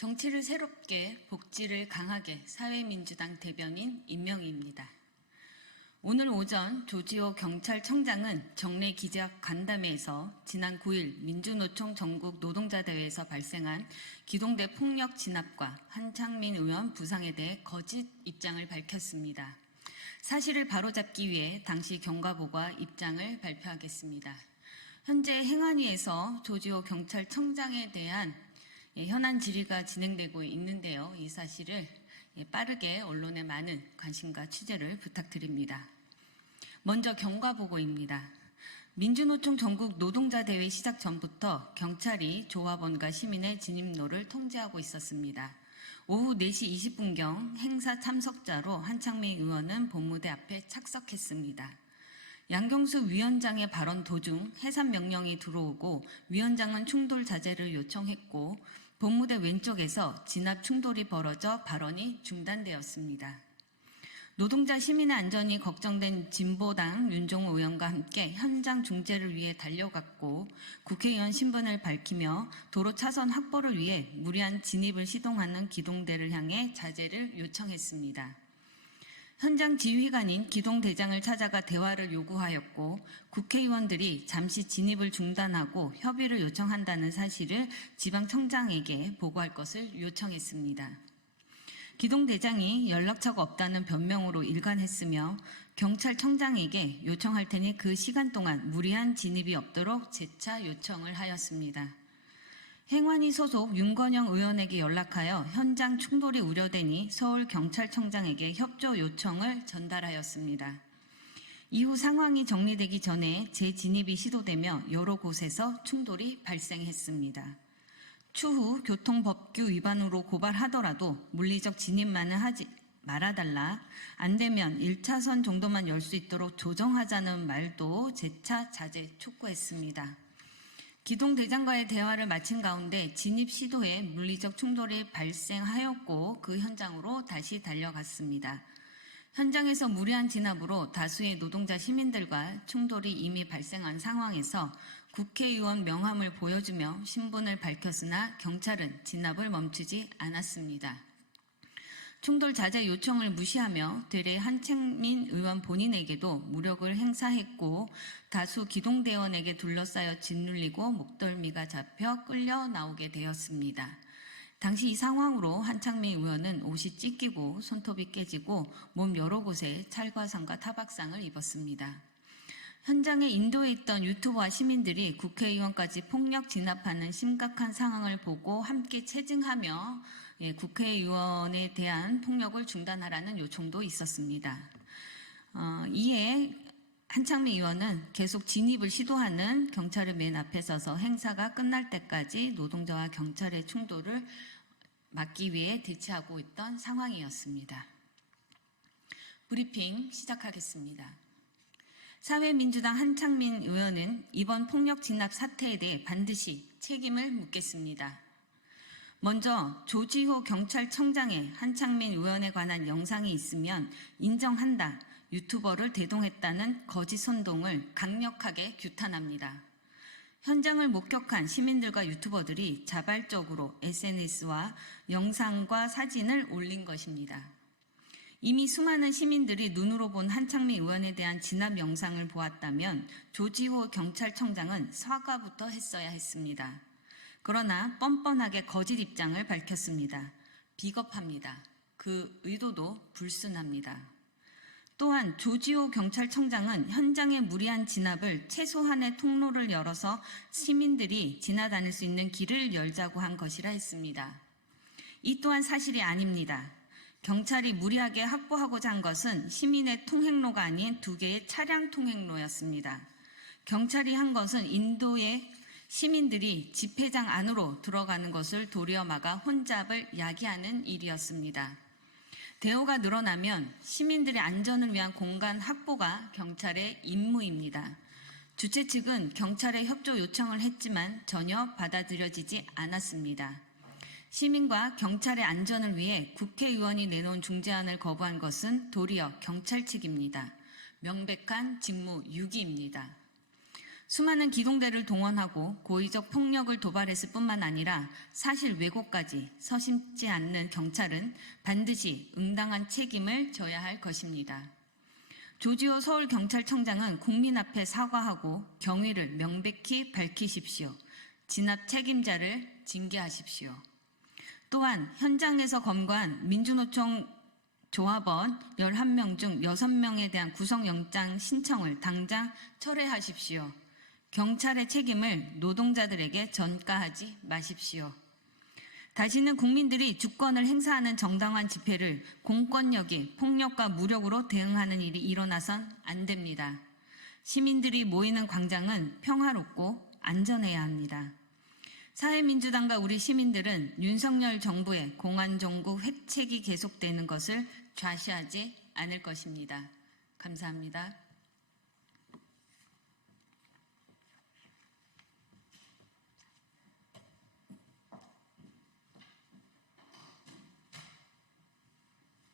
정치를 새롭게, 복지를 강하게 사회민주당 대변인 임명희입니다. 오늘 오전 조지호 경찰청장은 정례 기자 간담회에서 지난 9일 민주노총 전국 노동자대회에서 발생한 기동대 폭력 진압과 한창민 의원 부상에 대해 거짓 입장을 밝혔습니다. 사실을 바로잡기 위해 당시 경과보가 입장을 발표하겠습니다. 현재 행안위에서 조지호 경찰청장에 대한 현안 질의가 진행되고 있는데요. 이 사실을 빠르게 언론에 많은 관심과 취재를 부탁드립니다. 먼저 경과보고입니다. 민주노총 전국 노동자대회 시작 전부터 경찰이 조합원과 시민의 진입로를 통제하고 있었습니다. 오후 4시 20분경 행사 참석자로 한창민 의원은 본무대 앞에 착석했습니다. 양경수 위원장의 발언 도중 해산 명령이 들어오고 위원장은 충돌 자제를 요청했고 본무대 왼쪽에서 진압 충돌이 벌어져 발언이 중단되었습니다. 노동자 시민의 안전이 걱정된 진보당 윤종호 의원과 함께 현장 중재를 위해 달려갔고 국회의원 신분을 밝히며 도로 차선 확보를 위해 무리한 진입을 시도하는 기동대를 향해 자제를 요청했습니다. 현장 지휘관인 기동대장을 찾아가 대화를 요구하였고 국회의원들이 잠시 진입을 중단하고 협의를 요청한다는 사실을 지방청장에게 보고할 것을 요청했습니다. 기동대장이 연락처가 없다는 변명으로 일관했으며 경찰청장에게 요청할 테니 그 시간 동안 무리한 진입이 없도록 재차 요청을 하였습니다. 행안위 소속 윤건영 의원에게 연락하여 현장 충돌이 우려되니 서울경찰청장에게 협조 요청을 전달하였습니다. 이후 상황이 정리되기 전에 재진입이 시도되며 여러 곳에서 충돌이 발생했습니다. 추후 교통법규 위반으로 고발하더라도 물리적 진입만은 하지 말아달라, 안 되면 1차선 정도만 열 수 있도록 조정하자는 말도 재차 자제 촉구했습니다. 기동대장과의 대화를 마친 가운데 진입 시도에 물리적 충돌이 발생하였고 그 현장으로 다시 달려갔습니다. 현장에서 무리한 진압으로 다수의 노동자 시민들과 충돌이 이미 발생한 상황에서 국회의원 명함을 보여주며 신분을 밝혔으나 경찰은 진압을 멈추지 않았습니다. 충돌 자제 요청을 무시하며 되레 한창민 의원 본인에게도 무력을 행사했고 다수 기동대원에게 둘러싸여 짓눌리고 목덜미가 잡혀 끌려 나오게 되었습니다. 당시 이 상황으로 한창민 의원은 옷이 찢기고 손톱이 깨지고 몸 여러 곳에 찰과상과 타박상을 입었습니다. 현장에 인도에 있던 유튜버와 시민들이 국회의원까지 폭력 진압하는 심각한 상황을 보고 함께 체증하며 국회의원에 대한 폭력을 중단하라는 요청도 있었습니다. 이에 한창민 의원은 계속 진입을 시도하는 경찰의 맨 앞에 서서 행사가 끝날 때까지 노동자와 경찰의 충돌을 막기 위해 대치하고 있던 상황이었습니다. 브리핑 시작하겠습니다. 사회민주당 한창민 의원은 이번 폭력 진압 사태에 대해 반드시 책임을 묻겠습니다. 먼저 조지호 경찰청장의 한창민 의원에 관한 영상이 있으면 인정한다, 유튜버를 대동했다는 거짓 선동을 강력하게 규탄합니다. 현장을 목격한 시민들과 유튜버들이 자발적으로 SNS와 영상과 사진을 올린 것입니다. 이미 수많은 시민들이 눈으로 본 한창민 의원에 대한 진압 영상을 보았다면 조지호 경찰청장은 사과부터 했어야 했습니다. 그러나 뻔뻔하게 거짓 입장을 밝혔습니다. 비겁합니다. 그 의도도 불순합니다. 또한 조지호 경찰청장은 현장의 무리한 진압을 최소한의 통로를 열어서 시민들이 지나다닐 수 있는 길을 열자고 한 것이라 했습니다. 이 또한 사실이 아닙니다. 경찰이 무리하게 확보하고자 한 것은 시민의 통행로가 아닌 2개의 차량 통행로였습니다. 경찰이 한 것은 인도의 시민들이 집회장 안으로 들어가는 것을 도리어 막아 혼잡을 야기하는 일이었습니다. 대오가 늘어나면 시민들의 안전을 위한 공간 확보가 경찰의 임무입니다. 주최 측은 경찰에 협조 요청을 했지만 전혀 받아들여지지 않았습니다. 시민과 경찰의 안전을 위해 국회의원이 내놓은 중재안을 거부한 것은 도리어 경찰 측입니다. 명백한 직무 유기입니다. 수많은 기동대를 동원하고 고의적 폭력을 도발했을 뿐만 아니라 사실 왜곡까지 서슴지 않는 경찰은 반드시 응당한 책임을 져야 할 것입니다. 조지호 서울경찰청장은 국민 앞에 사과하고 경위를 명백히 밝히십시오. 진압 책임자를 징계하십시오. 또한 현장에서 검거한 민주노총 조합원 11명 중 6명에 대한 구속영장 신청을 당장 철회하십시오. 경찰의 책임을 노동자들에게 전가하지 마십시오. 다시는 국민들이 주권을 행사하는 정당한 집회를 공권력이 폭력과 무력으로 대응하는 일이 일어나선 안 됩니다. 시민들이 모이는 광장은 평화롭고 안전해야 합니다. 사회민주당과 우리 시민들은 윤석열 정부의 공안정국 획책이 계속되는 것을 좌시하지 않을 것입니다. 감사합니다.